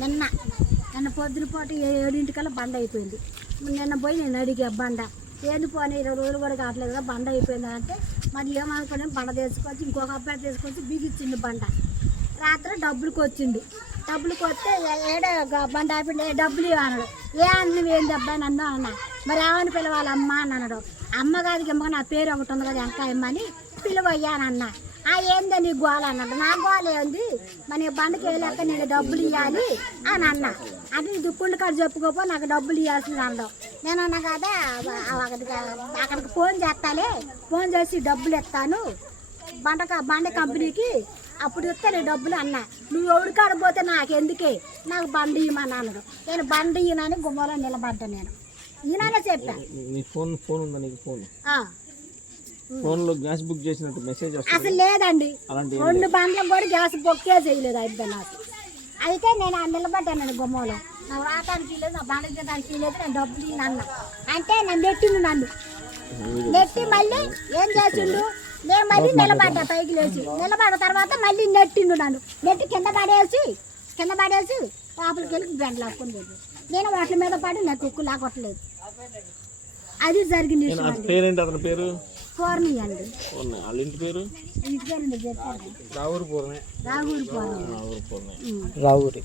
నిన్న నిన్న పొద్దున పూట ఏడింటికల్లా బండ అయిపోయింది. నిన్న పోయి నేను అడిగా బండ. ఏంది పోనీ ఇరవై రోజులు కూడా కావట్లేదు కదా బండ అయిపోయింది అంటే మరి ఏమనుకున్నాం బండ తీసుకొచ్చి ఇంకొక అబ్బాయి తీసుకొచ్చి బిగిచ్చిండు బండ. రాత్రి డబ్బులకు వచ్చింది డబ్బులకు వస్తే ఏడ బండ అయిపోయింది? ఏ డబ్బులు అన్నాడు ఏ అన్న ఏంది అబ్బాయి నన్ను అన్న. మరి ఏమని పిలవాలి అమ్మ అని అన్నాడు అమ్మ కాదు నా పేరు ఒకటి ఉంది కదా ఎంకాయమ్మ అని పిలువయ్యా అన్న. ఆ ఏందో నీ గోల అన్నాడు. నా గోల ఏంది? మరి నీ బండకి వెళ్ళాక నేను డబ్బులు ఇవ్వాలి అని అన్న. అంటే నీ దుక్కుండు కాడ చెప్పుకోపో నాకు డబ్బులు ఇవ్వాల్సింది అన్నాడు. నేను అన్నా కదా అక్కడికి అక్కడికి ఫోన్ చేస్తాలే. ఫోన్ చేసి డబ్బులు ఇస్తాను. బండ బండ కంపెనీకి అప్పుడు ఇస్తాను డబ్బులు అన్న. నువ్వు ఎవరి కాడ పోతే నాకు ఎందుకే? నాకు బండి ఇవ్వమని అన్నాడు. నేను బండి ఇయ్యనని గుమ్మలో నిలబడ్డా నేను. ఈయననే చెప్పా. నీ ఫోన్ ఫోన్ ఉందా నీకు? ఫోన్. ఆ, ఫోన్లో గ్యాస్ బుక్ చేసినట్టు మెసేజ్ వస్తుంది. అసలు లేదండి. రెండు బండ్లకు కూడా గ్యాస్ బొక్కే చేయలేదు అయిపోయి నాకు. అయితే నేను ఆ నిలబడ్డాను గుమ్మలో. నాకు రావడానికి లేదు నా బండ తినడానికి లేదు నేను డబ్బులు అన్న అంటే నన్ను నెట్టిండు నన్ను. నెట్టి మళ్ళీ ఏం చేసిండు? నేను మళ్ళీ నిలబడ్డా పైకి లేచి. నిలబడ్డ తర్వాత మళ్ళీ నెట్టిండు నన్ను. నెట్టి కింద పడేసి కింద పడేసి లోపలికి వెళ్ళి బెండ లాక్కొని నేను వాటి మీద పడి నాకు కుక్కు లాగొట్టలేదు. అది నేను అతని పేరు? పూర్ణి అండి. పూర్ణ. వాళ్ళ ఇంటి పేరు? ఇంటి పేరు రావురు పూర్ణే. రావురు పూర్ణే. రావురి